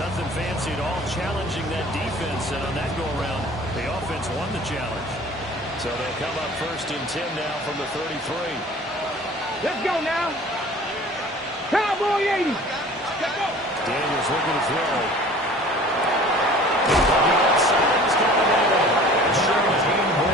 Nothing fancy at all, challenging that defense, and on that go-around, the offense won the challenge. So they'll come up first and 10 now from the 33. Let's go now. Cowboy 80. Daniels looking to throw. Simon's coming in.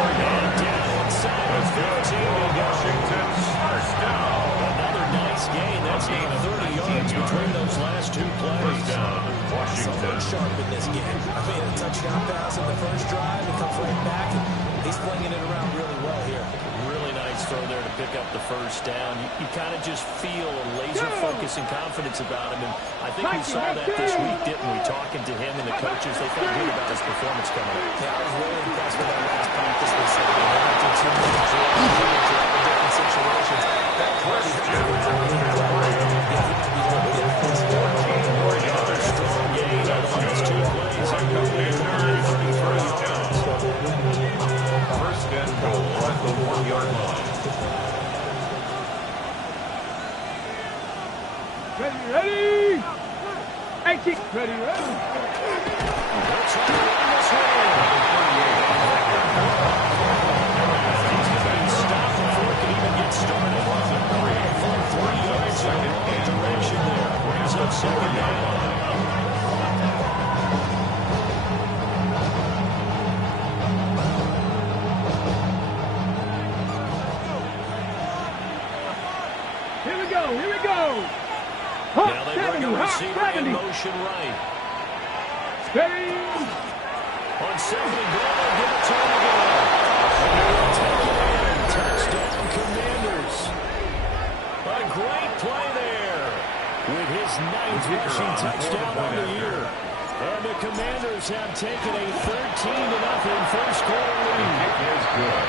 And down inside 15. Washington's first down. Another nice gain. That's gained 30 yards between those last two plays. First down, Washington. Someone sharp in this game. I mean, a touchdown pass in the first drive. It comes right back, and he's flinging it around really well here. Really nice throw there to pick up the first down. You kind of just feel a laser focus and confidence about him. And I think we saw that this week, didn't we? Talking to him and the coaches, they felt good about his performance coming up. Yeah, I was really impressed with that last practice. They said he wanted to different situations. That First down, Another strong gain on the last two plays. First and goal at the 1-yard line. Ready. Hey, kick. Ready. They'll try to run this one. He's going to be stopped before it can even get started. Full 3 yards in the wrong direction there. Brings up second down. Here we go. Now they bring a receiver in motion right. Steady. On second and goal, they'll give it to him again. Take it in. Touchdown, Commanders. A great play there with his 9th rushing touchdown on the year. And the Commanders have taken a 13-0 first quarter lead. Kick is good.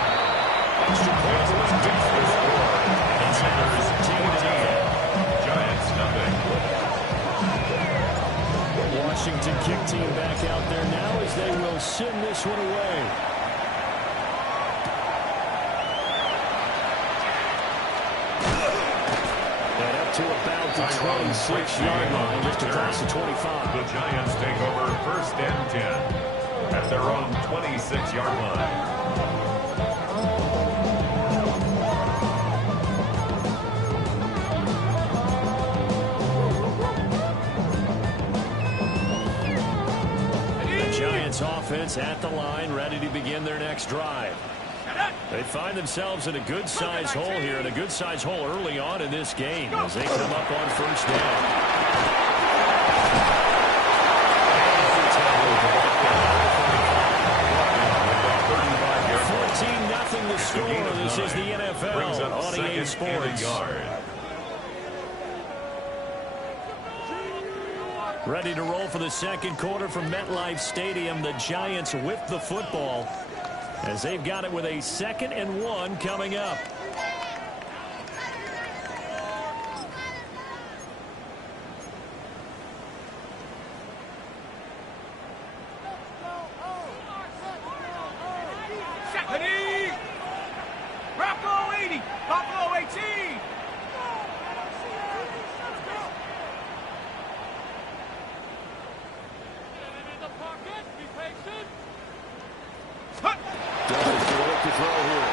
Extra point was good for the score. It's now 14-0. Giants nothing. Washington kick team back out there now as they will send this one away. And up to about the 26-yard line, just across the 25. The Giants take over first and 10 at their own 26-yard line. Offense at the line, ready to begin their next drive. They find themselves in a good-sized hole here, and a good-sized hole early on in this game as they come up on first down. 14-0 the score. This is the NFL on EA Sports. Ready to roll for the second quarter from MetLife Stadium. The Giants with the football as they've got it with a 2nd and 1 coming up. Buffalo 80. Buffalo 18. To throw here.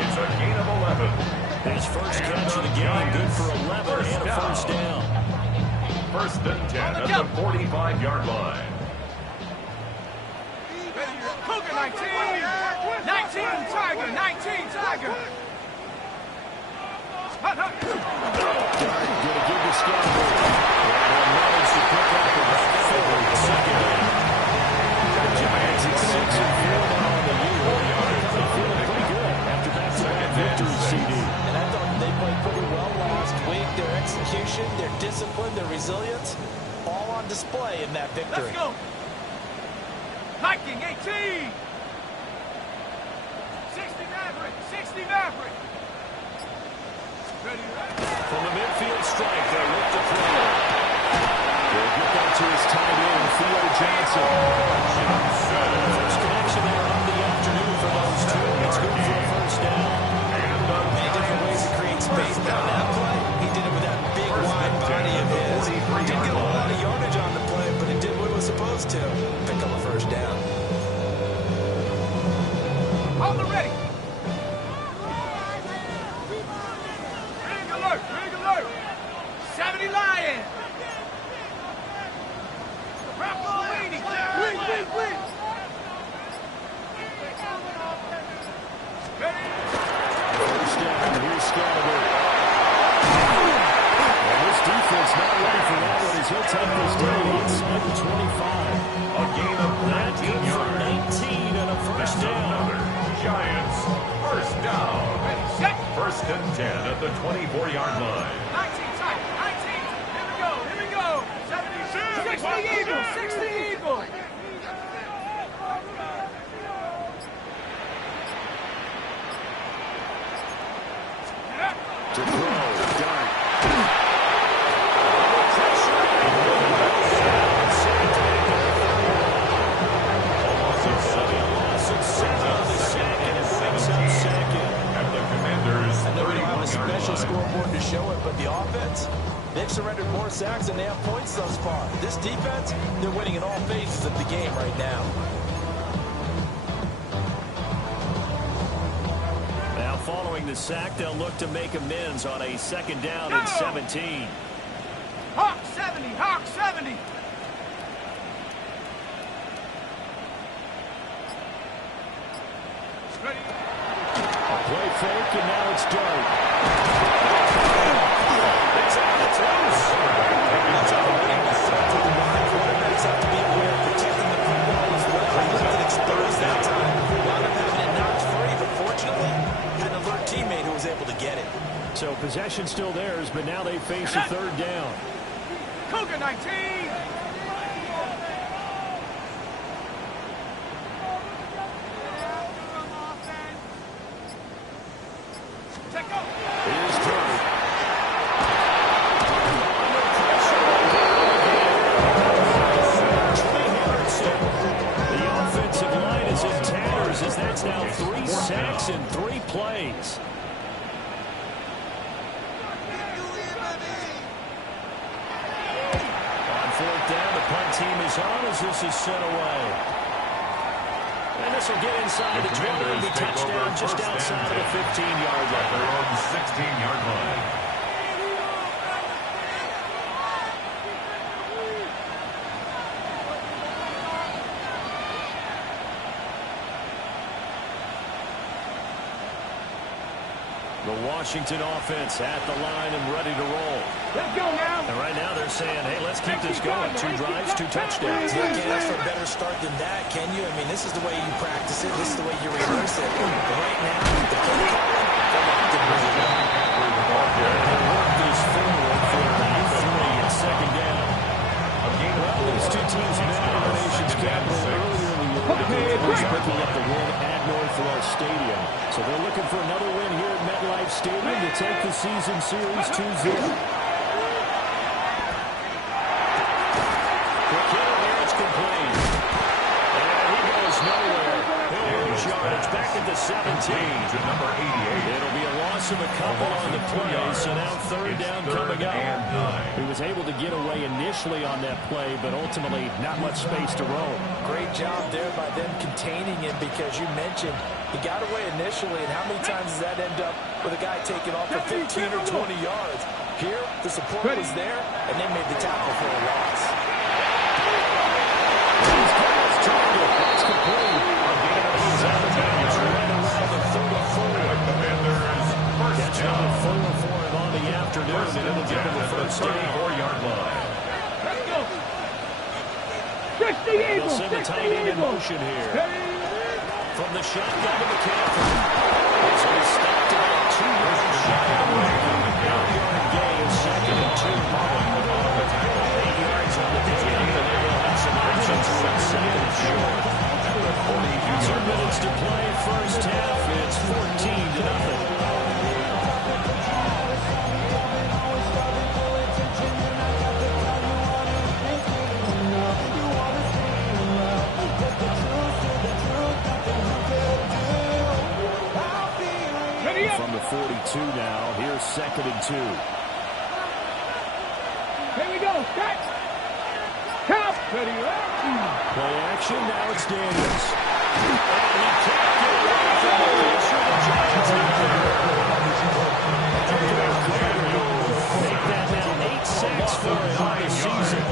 It's a gain of 11. His first catch of the game, good for 11 and a first down. First and 10 at the 45-yard line. Cougar 19. 19 Tiger. 19 Tiger. Going to give the score. And managed to pick up about 4 second down. The Giants at 6 and 4 now on the year. They're feeling pretty good after back-to-back victories, CD. And I thought they played pretty well last week. Their execution, their discipline, their resilience, all on display in that victory. Let's go. Hiking 18. 60 Maverick. 60 Maverick. From the midfield strike, they look to throw. They'll get that to his tight end, Theo Johnson. First connection there on the afternoon for those two. It's good for a first down. First down, here's Scalabrine. And this defense not ready for that one as he'll take this down inside the 25. A gain of 19 yards. 19 and a first down. Another Giants first down. Ready, set. First and 10 at the 24-yard line. 19 tight. 19. Here we go. Here we go. 72. 60 Eagles. 60 Eagles. To throw, dart. I know we don't have a special scoreboard to show it, but the offense, they've surrendered more sacks than they have points thus far. This defense, they're winning in all phases of the game right now. Now following the sack, they'll look to make amends on a second down and 17. Hawk 70. Hawk 70. Ready. A play fake, and now it's Dart. That's how the game is set to the line. Quarterbacks have to be aware of protecting the football as well. He looked at exposed that time. Wound up having it knocked free, but fortunately, had an alert teammate who was able to get it. So possession still theirs, but now they face a third down. Cougar 19. Check up. Here's Dart. The offensive line is in tatters as that's now 3 sacks in 3 plays. On fourth down, the punt team is on as this is sent away. And this will get inside the 20 and be touchdown just outside of the 15-yard At line. their own 16-yard line. The Washington offense at the line and ready to roll. Let's go now. And right now they're saying, hey, let's keep this going. 2 drives, 2 touchdowns. You can't ask for a better start than that, can you? I mean, this is the way you practice it. This is the way you rehearse it. But right now, the play calling, they're locked in really well. They work this forward for about 3 and second down. Well, these two teams met in the nation's capital earlier in the year. Of course, picking up the win at Northwell Stadium. So they're looking for another win here at MetLife Stadium to take the season series 2-0. Complete. And he goes nowhere. Huge yardage back at the 17. To number 88. It'll be a loss of a couple on the play, so now third down coming up. He was able to get away initially on that play, but ultimately not much space to roam. Great job there by them containing him because you mentioned he got away initially, and how many times does that end up with a guy taking off for 15 or 20 yards? Here, the support was there, and they made the tackle for a loss. That's complete. He's out of bounds right around the 34. That's number 4 for him on the afternoon, and it'll give him the first down. 34-yard line. Let's go. 60 They'll Eagles. send the tight end in motion here. From the shotgun to McCaffrey. So he stopped about 2 yards shy of the 1-yard gain, second and 2. 8 yards on the day, and they will have some options for second and short. 2 minutes to play, first half. It's 14-0. From the 42 now, here's second and 2. Here we go. Set. Count. Ready. Play action, now it's Daniels. And he can't get away from the pressure the Giants have there. Make that now 8 sacks for him on the season.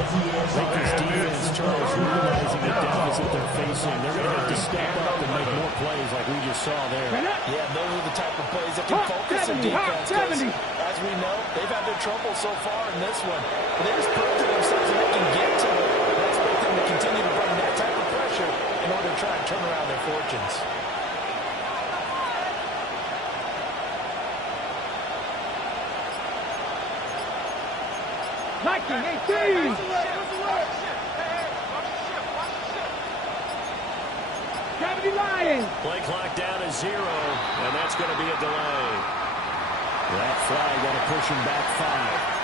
Lakers defense, Charles, realizing the deficit they're facing. They're going to have to step up and make more plays like we just saw there. Yeah, those are the type of plays that can focus their defense. As we know, they've had their trouble so far in this one. But they just proved to themselves that they can get to it. I expect them to continue to bring that type of pressure in order to try and turn around their fortunes. Liking 18. Gravity Lions. Play clock down to 0, and that's going to be a delay. That flag going to push him back 5.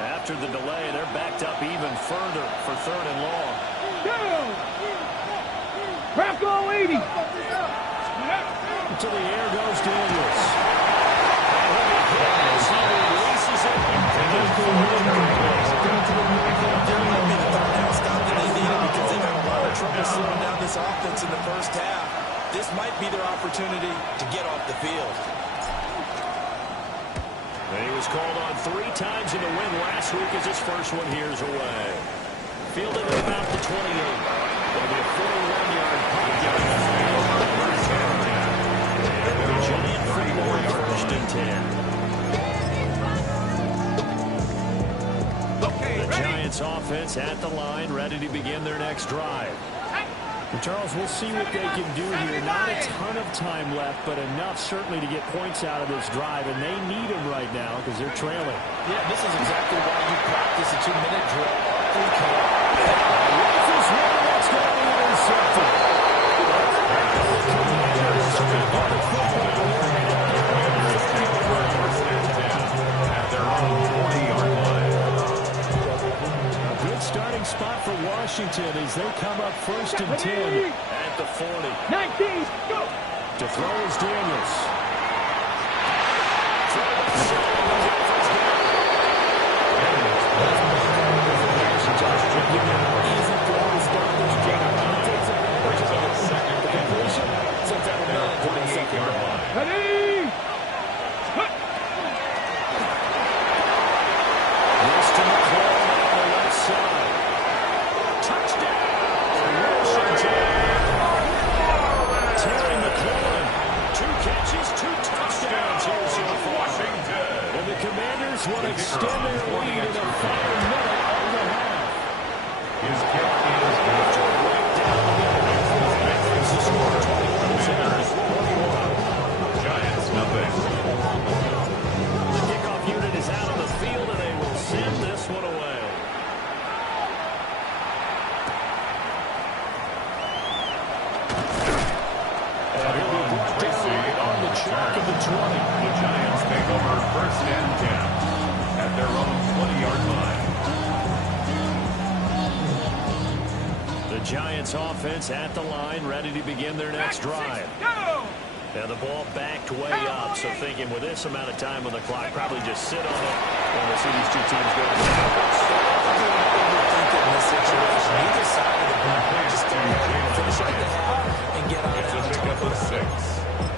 After the delay, they're backed up even further for 3rd and long. Bronco 80. To the air goes Daniels. As he releases it. There might be the third down stop that they needed because they've had a lot of trouble slowing down this offense in the first half. This might be their opportunity to get off the field. And he was called on 3 times in the win last week as his first one here's away. Fielded at about the 28. It'll be a 41-yard punt. Giant football, 1st and 10. The Giants offense at the line, ready to begin their next drive. And Charles, we'll see what they can do here. Not a ton of time left, but enough certainly to get points out of this drive, and they need them right now because they're trailing. Yeah, this is exactly why you practice a 2-minute drill after the camp. Rifles one, that's going to be intercepted. At their own 40-yard line. A good starting spot for Washington as they come up 1st and 10 At the 40. 19. Go. to throw is Daniels. Easy throw to start this drive. He takes advantage of it. The completion sends out a man to the 2nd down. Ready. Winston McClellan on the left side. Touchdown! Washington! Terry McClellan. 2 catches, 2 touchdowns here so far. And the Commanders will extend their lead in the final minute of the half. His kick is good. Right down the middle. It's the score 21. Giants nothing. The kickoff unit is out on the field, and they will send this one away. And he'll be brought down on the chalk of the 20. The Giants take over 1st and 10 at their own 20-yard line. The Giants offense at the line, ready to begin their next drive. Go. And the ball backed way up, so thinking with this amount of time on the clock, probably just sit on it, and we'll see these 2 teams go to the Overthink it in this situation. Either side of the ball just finish out the half and get on It's a pickup of 6.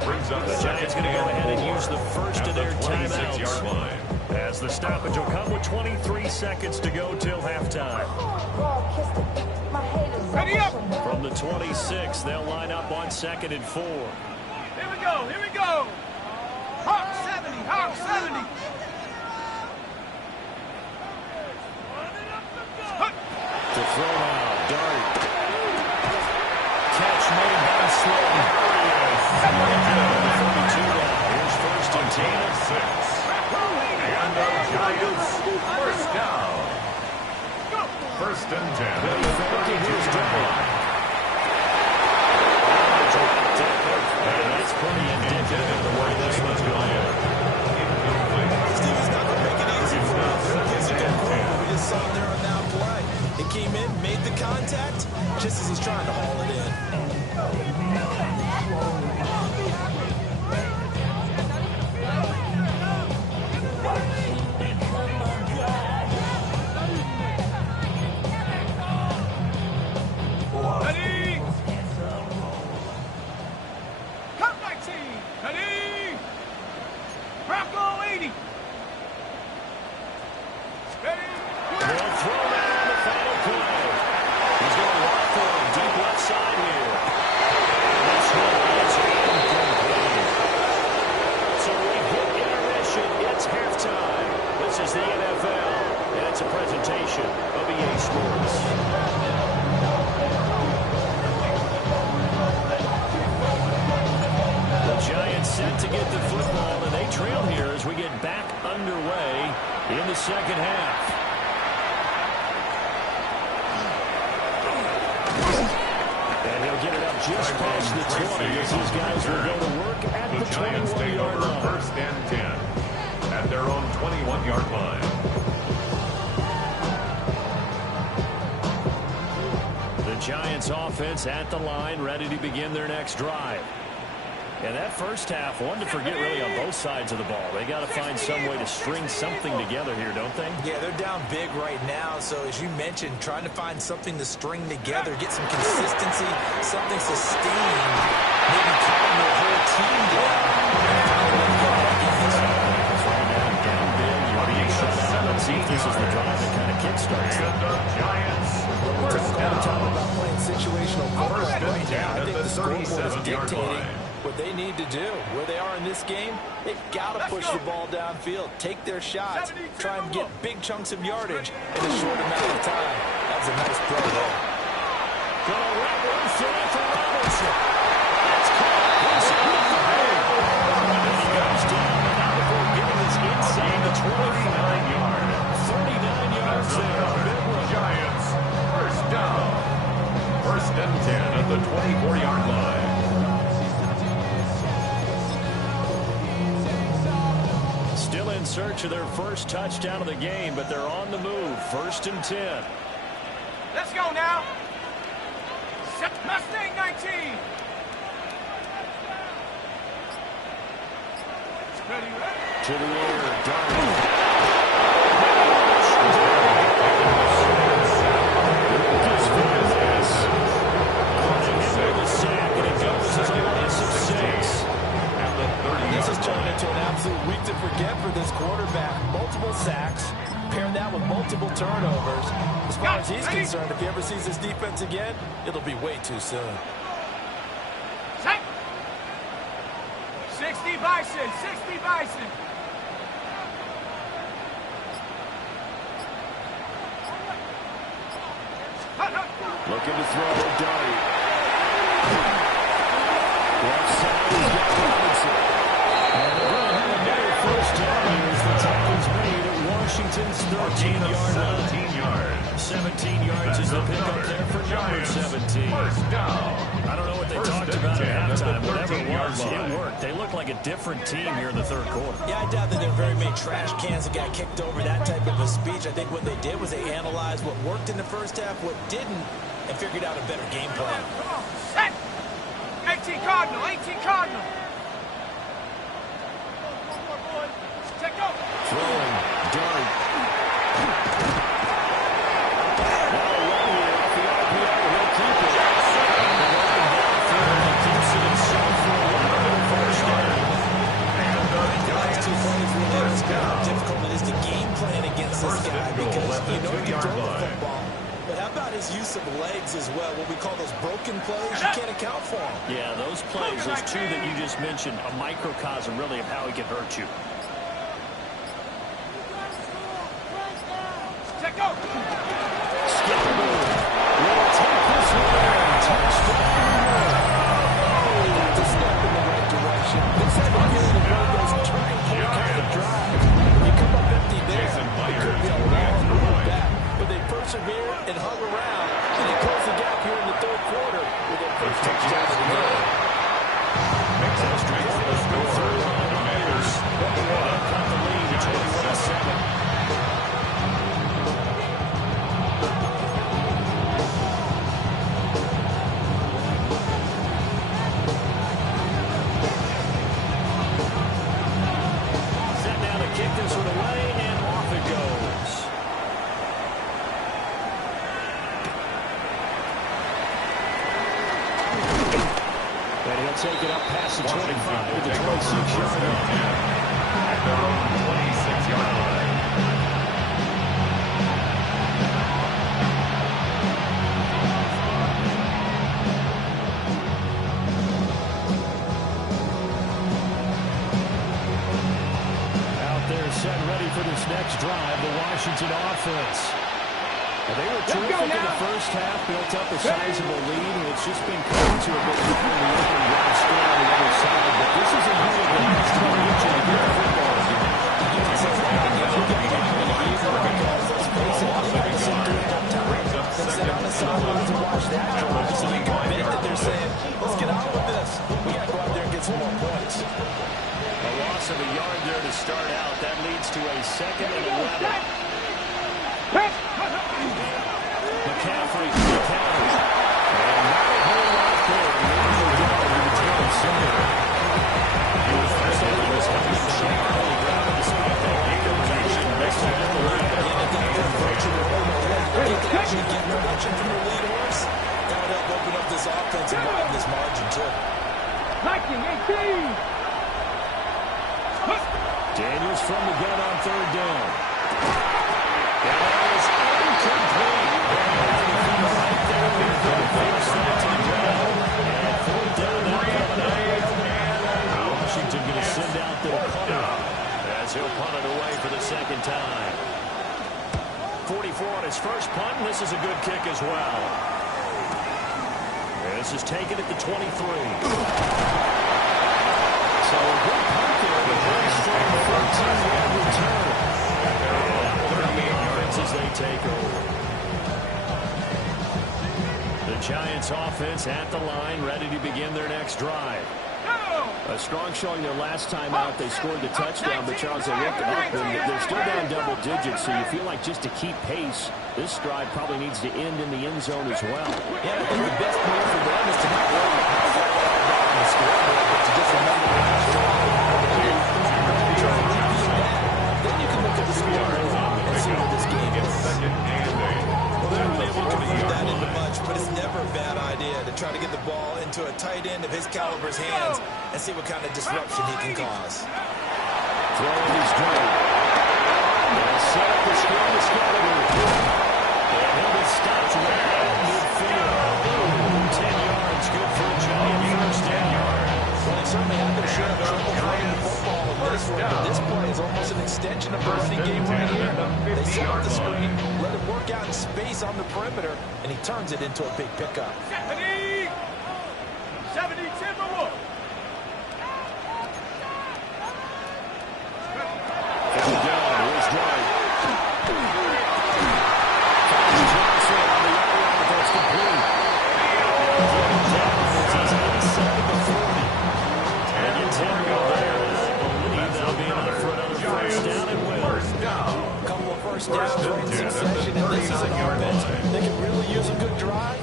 Brings up The Giants going to go ahead and use the first of their 26-yard timeouts. line. As the stoppage will come with 23 seconds to go till halftime. Ready up. From the 26, they'll line up on 2nd and 4. Here we go. Here we go. Hawk 70. Hawk 70. To throw now, Dart. Catch made by Slayton. 32 now. Here's 1st and 10. 6. And the Giants 1st down. 1st and 10. Here's Dart. That's pretty indicative of the way this one's going. Stevie's not going to make it easy for us. We just saw him there on that play. He came in, made the contact, just as he's trying to haul it in. back underway in the second half. And he'll get it up just past the 20 as these guys will go to work at the 21-yard line. First and 10 at their own 21-yard line. The Giants offense at the line, ready to begin their next drive. And that first half, one to forget really on both sides of the ball. They got to find some way to string something together here, don't they? Yeah, they're down big right now. So as you mentioned, trying to find something to string together, get some consistency, something sustained, maybe calm their whole team down. Let's see if this is the drive that kind of kickstarts them. Giants. We're talking about playing situational football right now. I think the scoreboard is dictating what they need to do. Where they are in this game, they've got to push the ball downfield, take their shots, try and get big chunks of yardage in a short amount of time. That was a nice throw there. Going right one throw for Robinson. That's caught. He's out the hole. And he goes down now before getting this inside the 39-yard. 39 yards there. Big one. Giants. First down. First and 10 at the 24-yard line. Still in search of their first touchdown of the game, but they're on the move. First and 10. Let's go now. Mustang 19. To the air, Darnold. This has turned into an absolute week to forget for this quarterback. Multiple sacks, pair that with multiple turnovers. As far as he's concerned, if he ever sees this defense again, it'll be way too soon. 60 Bison, 60 Bison. Looking to throw, Darty. Left side, he's got Robinson. And they're going to have another first down here as the tackle's made at Washington's 13-yard line. 17 yards is the pickup there for number 17. First down. I don't know what they talked about at halftime. Whatever it was, it worked. They look like a different team here in the third quarter. Yeah, I doubt that there were very many trash cans that got kicked over, that type of a speech. I think what they did was they analyzed what worked in the first half, what didn't, and figured out a better game plan. Come on, set. 18 Cardinal, 18 Cardinal. Check go. Throwing, Darty. Difficult it is to game plan against this guy because you know he can throw the football. But how about his use of legs as well? What we call those broken plays, you can't account for them. Yeah, those plays, those two that you just mentioned, a microcosm really of how he can hurt you. Check go. Scalaboo will take this one. Touchdown. That's a step in the right direction. This had to be the road goes turning point kind of drive. You come up empty there, it could be a long road back. But they persevered and hung around, and they closed the gap here in the third quarter with their first touchdown of the game. Makes it straight to the score. Commanders cut the lead to 21-7. Take it up past the 25 to the 26-yard line. At their own 26-yard line. Out there set ready for this next drive, the Washington offense. Well, they were terrific in the first half, built up a sizable lead, and it's just been coming to a bit of the opening drive score on the other side. But this is a unit that has to reach and get the football again. You sidelines and watch that drive. So you can bet that they're saying, let's get on with this. We got to go out there and get some more points. A loss of a yard there to start out. That leads to a 2nd and 11. McCaffrey to the counter. And not a whole lot there. He was first on his heavy shot on the ground despite that incomplete missed it at the line. Actually get production from the lead horse. That would help open up this offense and widen this margin too. 19-18. Daniels from the gun on 3rd down. And that is incomplete. Right there with the face that to the ground. And 4th down now coming up. Washington going to send out their punter as he'll punt it away for the 2nd time. 44 on his first punt, and this is a good kick as well. This is taken at the 23. So a good punt there, but very strong 13-yard return. And 38 yards as they take over. The Giants offense at the line, ready to begin their next drive. A strong showing their last time out. They scored the touchdown, but Charles, they look up and they're still down double digits, so you feel like just to keep pace, this drive probably needs to end in the end zone as well. Yeah, I think the best move for them is to not worry about the scoreboard, but to just remember the last drive. Then you can look at the scoreboard and see where this game is. Well, they're not able to convert that into much, but it's never a bad idea to try to get the ball into a tight end of his caliber's hands and see what kind of disruption he can cause. Throwing his great. They'll set up the screen to Scalabrine. And he'll be stopped right at midfield. 10 yards, good for a Giant first down. Well, they certainly have their share of trouble running the football in this one, but this play is almost an extension of the running game right here. They set up the screen, let it work out in space on the perimeter, and he turns it into a big pickup. 70 Timberwolves. First downs right in succession, and this is an offense that can really use a good drive,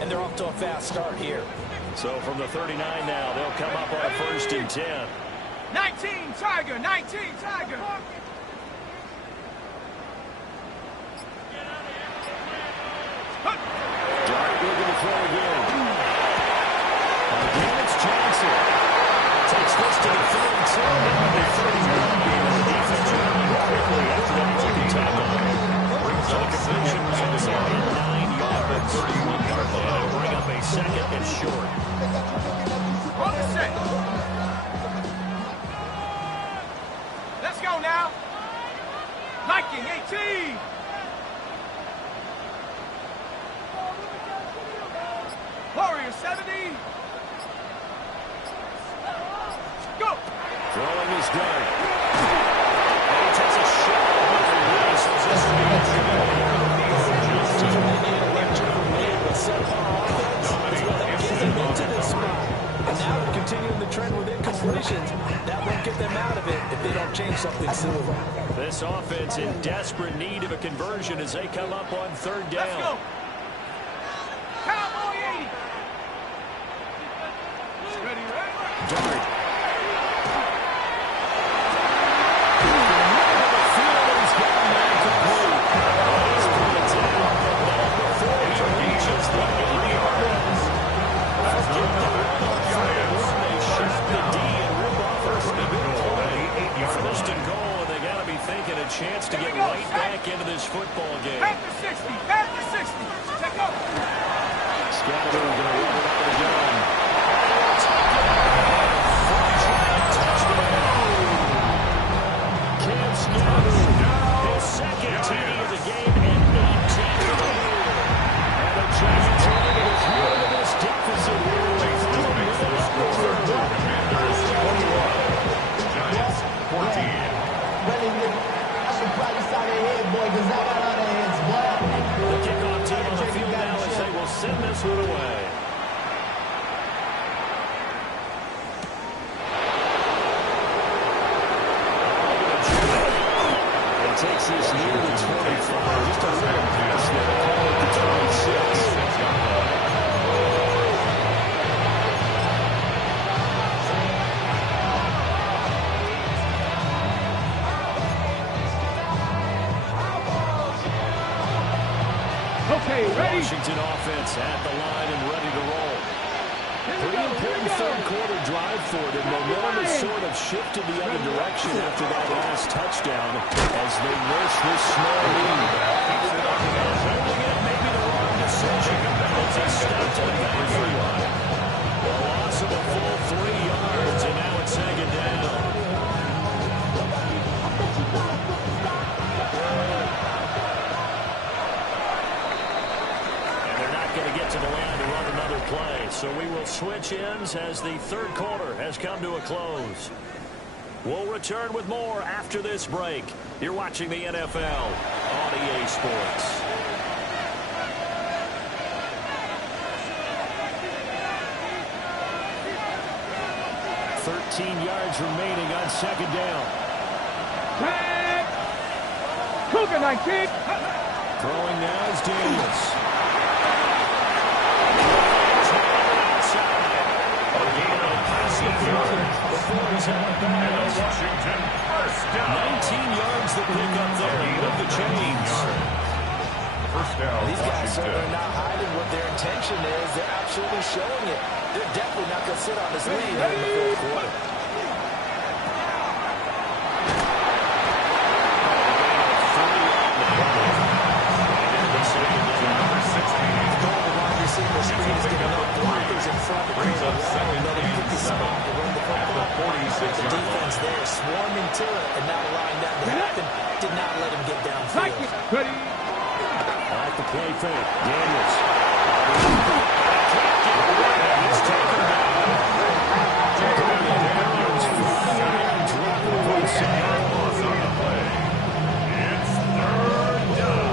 and they're off to a fast start here. So from the 39 now, they'll come up on a 1st and 10. 19 Tiger, 19 Tiger. Dart looking to throw again. Again, it's Johnson. Takes this to the 32. And the 31. The defense running quickly after that rookie tackle. So the completion was also at 9 yards. 31-yard line. It'll bring up a 2nd and short. On the set. Let's go now. Viking 18. Warrior 70. Go. Throwing his dart. And he takes a shot with the wrist. Just and now they're continuing the trend with incompletions. That won't get them out of it if they don't change something soon. This offense in desperate need of a conversion as they come up on 3rd down. Let's go. Cowboy 80. Ready, ready. Dart. First and goal, and they got to be thinking a chance to get right back into this football game. Back to 60, back to 60. Take over. Scalabrine going to run it out of the gun. Cam Scalabrine, his 2nd TD of the game and 18th of the year. And the Giants are able to throw to this deficit here. Giants 14. The kickoff team on the field now as they this one away. It takes this near the 25. Just a little pass there. Call it the 26. Okay, ready? Washington offense at the line and ready to roll. Pretty important third quarter drive for them. Momentum has sort of shifted the other direction after that last touchdown as they nurse this small lead. Holding it, maybe the wrong decision. It's a stop to the backfield. A loss of a full 3 yards, and now it's second down. Going to get to the line to run another play. So we will switch ends as the third quarter has come to a close. We'll return with more after this break. You're watching the NFL on EA Sports. Yards remaining on second down. Cougar 19. Throwing now is Daniels. Washington first down. 19 yards the pick up there with the chains. First down. These guys Washington. are not hiding what their intention is. They're absolutely showing it. They're definitely not going to sit on this lead in the fourth quarter. Defense there swarming to it and not allowing that to happen. Did not let him get downfield. Ready? Off the play fake. Daniels. It's taken down. Daniels flying around, dropping for the second. Loss on the play. It's third down.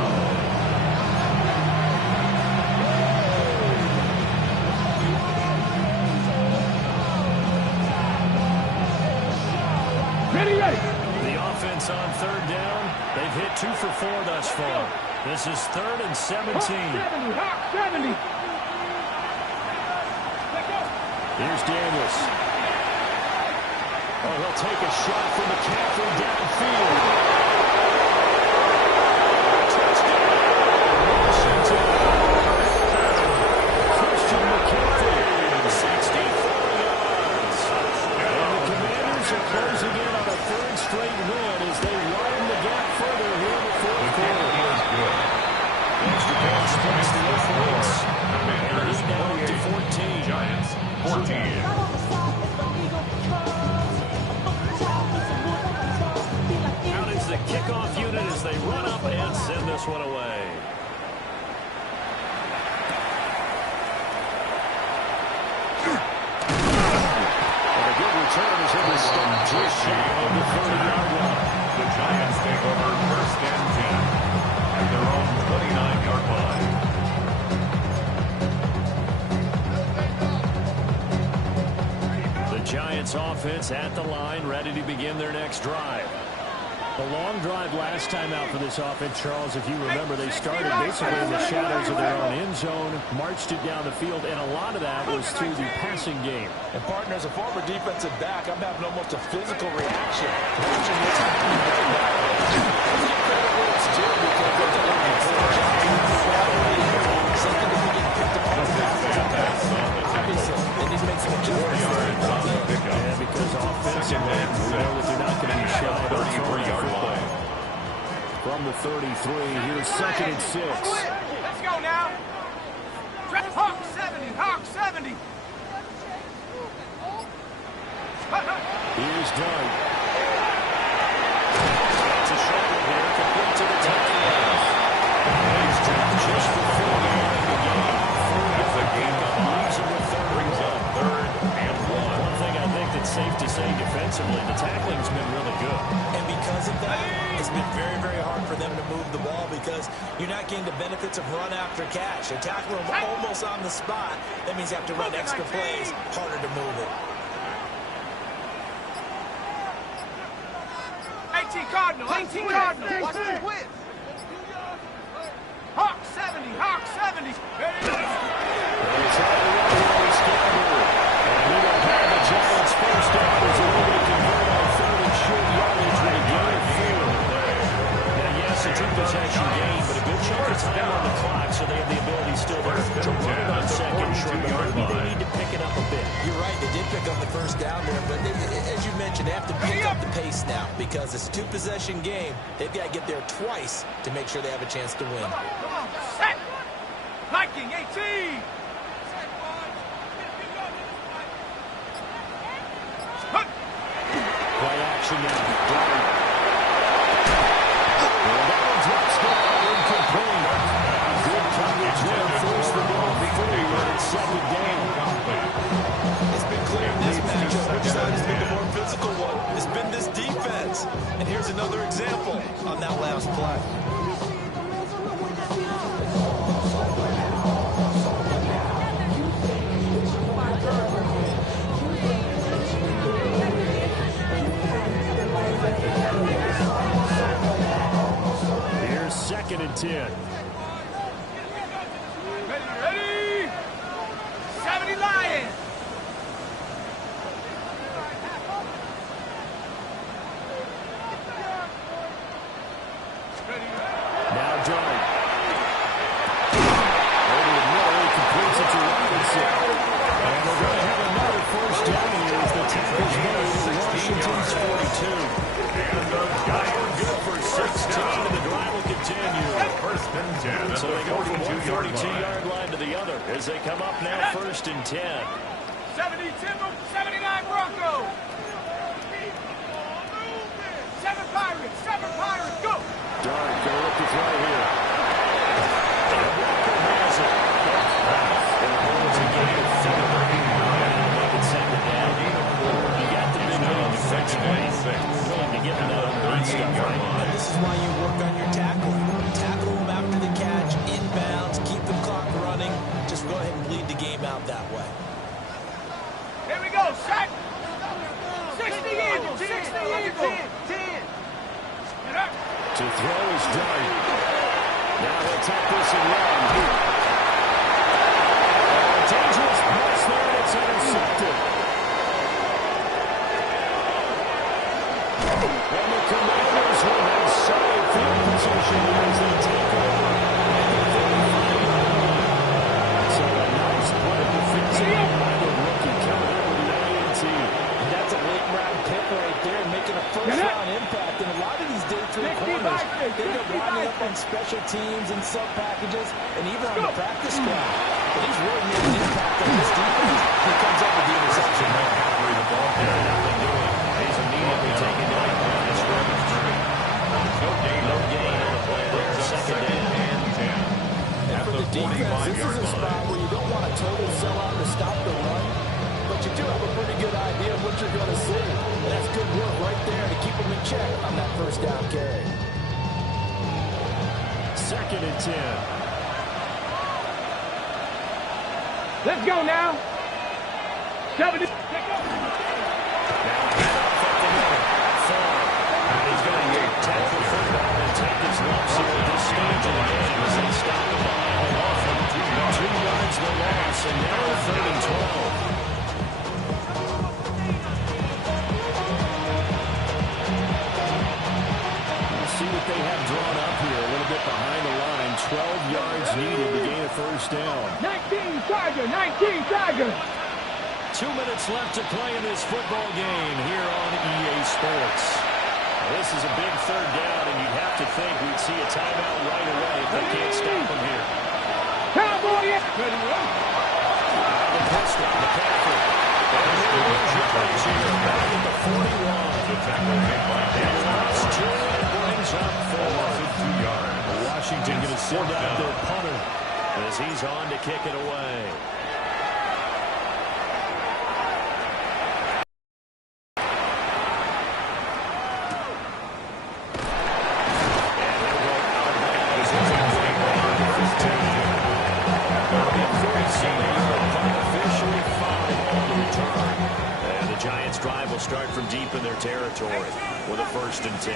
Ready? The offense on third down. They've hit 2 for 4 thus far. This is 3rd and 17. 70. Here's Daniels. Oh, he'll take a shot from McCaffrey downfield. Touchdown, Washington. Christian McCaffrey, 64 yards. And the Commanders are closing in on a 3rd straight win as they widen the gap further here in the fourth quarter. Extra point splits the offense. Commanders 28 to 14. Giants 14. Out is the kickoff unit as they run up and send this one away. And a good return is in the stop just shy of the 30-yard line. The Giants take over first and 10 at their own 29-yard line. The Giants offense at the line, ready to begin their next drive. A long drive last time out for this offense, Charles. If you remember, they started basically in the shadows of their own end zone, marched it down the field, and a lot of that was through the passing game. And partner, as a former defensive back, I'm having almost a physical reaction. Watching what's happening right now. Let's give credit where it's due because they're delivering for the Giants. Something that we get picked apart. Obviously, they need to make some adjustments there. Yeah, because offensively, we know that they're not going to be shy about throwing the football. From the 33, here's 2nd and 6. Let's go now. Hawk 70. Hawk 70. Here's Dunn. It's a short one here, complete to the tight end. He's dropped just before the end of the game. That's a game of Leaves him with 3rd brings up 3rd and 1. One thing I think that's safe to say defensively, the tackling's been really good. And because of that, it's It's been very, very hard for them to move the ball because you're not getting the benefits of run after catch. They're tackling them almost on the spot. That means you have to run extra plays, harder to move it. 18 Cardinal, 18 Cardinal. Watch the twist. Hawk 70, Hawk 70. It's out of the way, Scandal. And we will have the Giants first down as a way to convert on third and short yardage with a gain of 4. Now, yes, a two-possession game, but a good chunk of time on the clock, so they have the ability still to run it on second short, but maybe they need to pick it up a bit. You're right, they did pick up the first down there, but as you mentioned, they have to pick up the pace now because it's a two-possession game. They've got to get there twice to make sure they have a chance to win. Come on, set. Viking 18. Play action now. And that one's touchdown incomplete. Good coverage there. Force the ball forward. It's second down. It's been clear in this matchup which side has been the more physical one. It's been this defense. And here's another example on that last play. Here's second and 10. Ready? 70 Lions. Now Dart. Over the middle, he completes it to Robinson. And we're going to have another first down here as the tackle's made at Washington's 42. And the Giants Good for 16, and the drive will continue. first and 10 at So the they go from one 42-yard 42-yard line. line to the other as they come up now first and 10. 70 Timber, 79 Broncos. 7 Pirates, go. Dart going to look to throw here. And Walker has it. And it's a gain of 4. And they can send it down. You got the big man defensively. Willing to get another great stuff right. And this is why you work on your tackling. Tackle them after the catch, inbounds, keep the clock running. Just go ahead and bleed the game out that way. Here we go, set. 60 Eagles, 60 Eagles. 10. Get up. To throw is Dart. Now he'll take this and run. A dangerous pass there, and it's intercepted. And the Commanders will have solid field position as they take over at the 35-yard line. So a nice play defensively by the rookie coming out with the INT. And that's a late-round pick right there, making a first-round impact. And a lot of these day three corners, they end up lining up on special teams and sub-packages and even on the practice squad. But he's really made an impact on this defense. He comes up with the interception. Halfway the ball carrier, nothing doing. He's immediately taken down on his scrimmage tree. No gain on the play there. Second and 10. And At for the the defense, this is a 45-yard spot line. where you don't want a total sellout to stop the run, but you do have a pretty good idea of what you're going to see. And that's good work right there to keep them in check on that first down carry. Second and 10. Let's go now. 70. He's going to tackle the football and take his lumps here at this stage of the game as they stop him behind the offense. 2 yards the loss, and now 3rd and 12. We'll see what they have drawn up here. A little bit behind the line. 12 yards needed to gain a first down. 19 Tiger. 2 minutes left to play in this football game here on EA Sports. This is a big 3rd down, and you'd have to think we'd see a timeout right away if they can't stop them here. Cowboy. The pistol, McCaffrey. And here it is, yards here, back at the 41. The tackle made by And lost 2, and brings up 4. 2 yards. Washington going to send out their punter as he's on to kick it away. Officially fouled on the return. And the Giants' drive will start from deep in their territory with a 1st and 10.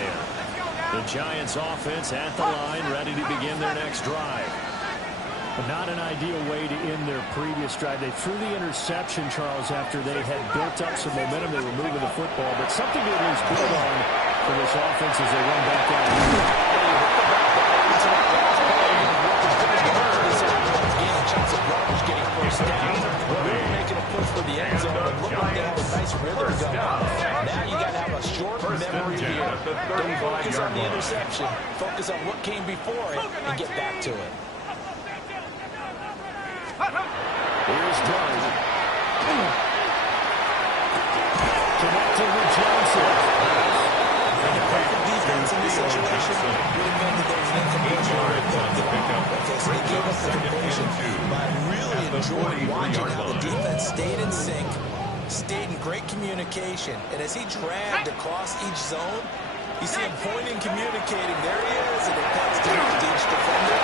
The Giants' offense at the line, ready to begin their next drive. But not an ideal way to end their previous drive. They threw the interception, Charles, after they had built up some momentum. They were moving the football, but something to at least build on for this offense as they run back out. Making a push for the end zone, and look like they have a nice rhythm going. Now you got to have a short memory here. Don't focus on the interception. Focus on what came before it and get back to it. Here's Dunn. Connecting with Johnson. Defense in this situation would have meant that there was an incomplete. They gave us the completion, but I really enjoyed watching how the defense stayed in sync, stayed in great communication, and as he dragged across each zone, you see him pointing, communicating. There he is, and it cuts to each defender.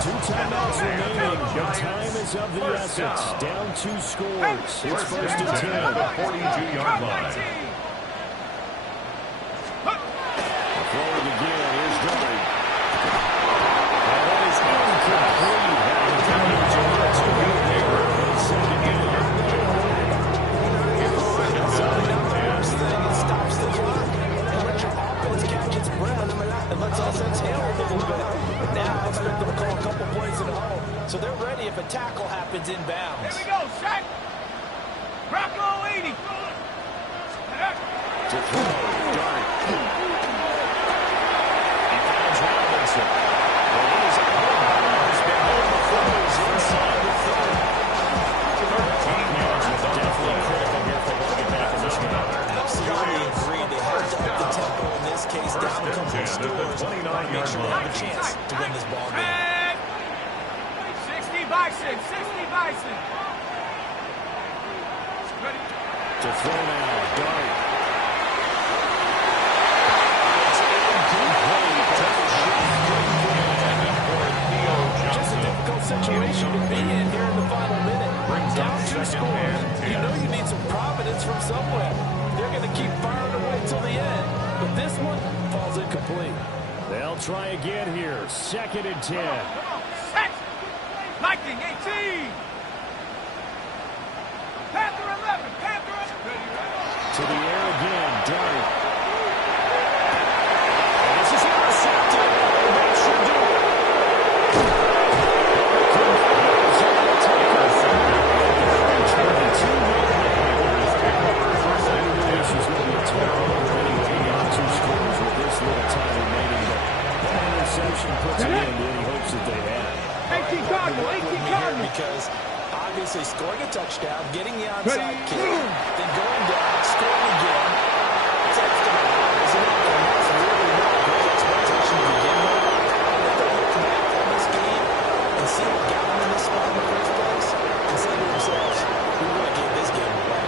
Two timeouts remaining. The time is of the essence. Down 2 scores. It's 1st and 10. 42-yard line. Throwing again. Here's Dunn. And that is incomplete. Continues to run to the neighbor. Second down. It stops the clock and lets your offense catch its breath and lets offense handle it a little bit. But now I expect them to call a couple points in a row, so they're ready if a tackle happens inbounds. Here we go, Shaq. Rocco 80. To throw. Dart. He finds Robinson. And he is out of bounds behind the footballs inside the 30. 13 yards is definitely critical here for them to get back in this game. Absolutely agree. They have to up the tempo in this case, down a couple of scores. Make sure they have a chance to win this ball game. 60 Bison, 60 Bison. Ready? To throw now. Dart. Just a difficult situation to be in here in the final minute. Down 2 scores. You know you need some providence from somewhere. They're going to keep firing away till the end. But this one falls incomplete. They'll try again here. 2nd and 10. Come on, set. Lightning 18. Panther 11, Panther 11. To the air again. Dart. And this is intercepted. That should do it. Puts it in, and he hopes that they have. 18 Cardinal, 18 Cardinal. Because obviously scoring a touchdown, getting the onside kick, then going down, scoring again. It's extra. It's really not a great expectation to begin with. Let them look back on this game and see what got them in this spot in the first place and say to themselves, we really gave this game away.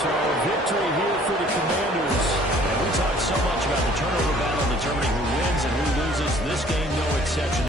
So a victory here for the Commanders. And we talked so much about the turnover battle determining who wins and who loses.